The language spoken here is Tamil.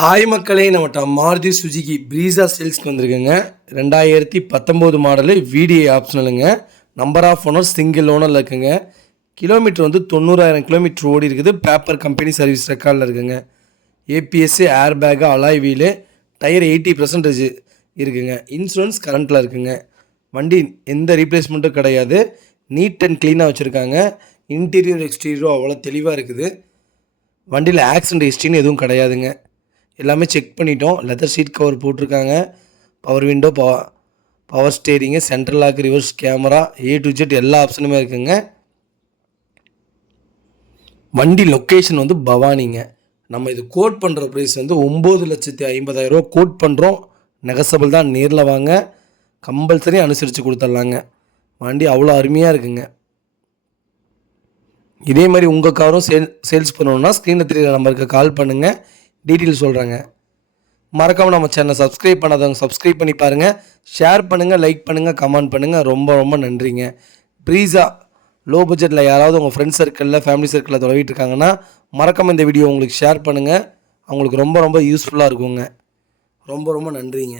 ஹாய் மக்களே, நம்மகிட்ட மாருதி சுஜுகி ப்ரீஸா சேல்ஸ்க்கு வந்திருக்குங்க. 2019 மாடலு, VDI ஆப்ஷனலுங்க. நம்பர் ஆஃப் ஓனர் சிங்கிள் ஓனரில் இருக்குங்க. கிலோமீட்டர் வந்து 90,000 கிலோமீட்டர் ஓடி இருக்குது. பேப்பர் கம்பெனி சர்வீஸ் ரெக்கார்டில் இருக்குங்க. ABS, air bag, alloy wheel, tyre 80% இருக்குங்க. இன்சூரன்ஸ் கரண்ட்டில் இருக்குங்க. வண்டி எந்த ரீப்ளேஸ்மெண்ட்டும் கிடையாது. நீட் அண்ட் க்ளீனாக வச்சுருக்காங்க. இன்டீரியர் எக்ஸ்டீரியரும் அவ்வளோ தெளிவாக இருக்குது. வண்டியில் ஆக்சிடென்ட் ஹிஸ்ட்ரின்னு எதுவும் கிடையாதுங்க. எல்லாமே செக் பண்ணிட்டோம். லெதர் சீட் கவர் போட்டிருக்காங்க. Power window, power steering, central lock, reverse camera, A to Z எல்லா ஆப்ஷனுமே இருக்குங்க. வண்டி லொக்கேஷன் வந்து பவானிங்க. நம்ம இது கோட் பண்ணுற ப்ரைஸ் வந்து 9,50,000 கோட் பண்ணுறோம். நெகசபிள் தான். நேரில் வாங்க, கம்பல்சரி அனுசரித்து கொடுத்துட்லாங்க. வண்டி அவ்வளோ அருமையாக இருக்குங்க. இதே மாதிரி உங்கள் காரும் சேல்ஸ் பண்ணணுன்னா ஸ்க்ரீனில் தெரியுற நம்பருக்கு கால் பண்ணுங்கள். டீட்டெயில் சொல்கிறேங்க. மறக்காமல் நம்ம சேனலை சப்ஸ்கிரைப் பண்ணாதவங்க சப்ஸ்கிரைப் பண்ணி பாருங்கள். ஷேர் பண்ணுங்கள், லைக் பண்ணுங்கள், கமெண்ட் பண்ணுங்கள். ரொம்ப ரொம்ப நன்றிங்க. ப்ரீஸா லோ பட்ஜெட்டில் யாராவது உங்கள் ஃப்ரெண்ட்ஸ் சர்க்கிளில், ஃபேமிலி சர்க்கிளில் தொலைவிட்டு இருக்காங்கன்னா மறக்காமல் இந்த வீடியோ உங்களுக்கு ஷேர் பண்ணுங்கள். அவங்களுக்கு ரொம்ப ரொம்ப யூஸ்ஃபுல்லாக இருக்குங்க. ரொம்ப ரொம்ப நன்றிங்க.